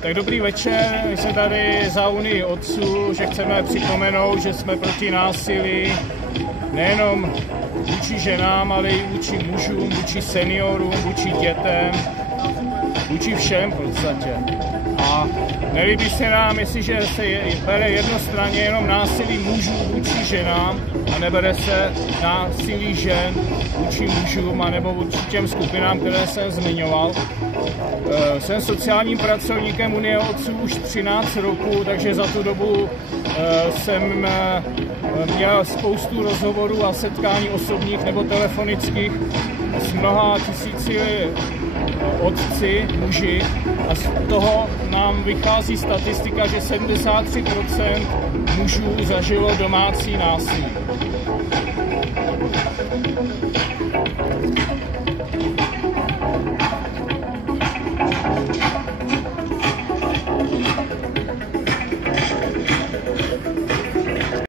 Tak dobrý večer, my jsme tady za Unii otců, že chceme připomenout, že jsme proti násilí nejenom vůči ženám, ale i vůči mužům, vůči seniorům, vůči dětem, vůči všem v podstatě. A nelíbí se nám, jestliže se bere jednostranně jenom násilí mužů vůči ženám a nebere se násilí žen vůči mužům anebo vůči těm skupinám, které jsem zmiňoval. Jsem sociálním pracovníkem Unie otců už 13 roků, takže za tu dobu jsem měl spoustu rozhovorů a setkání osobních nebo telefonických s mnoha tisíci otci, muži, a z toho nám vychází statistika, že 73% mužů zažilo domácí násilí.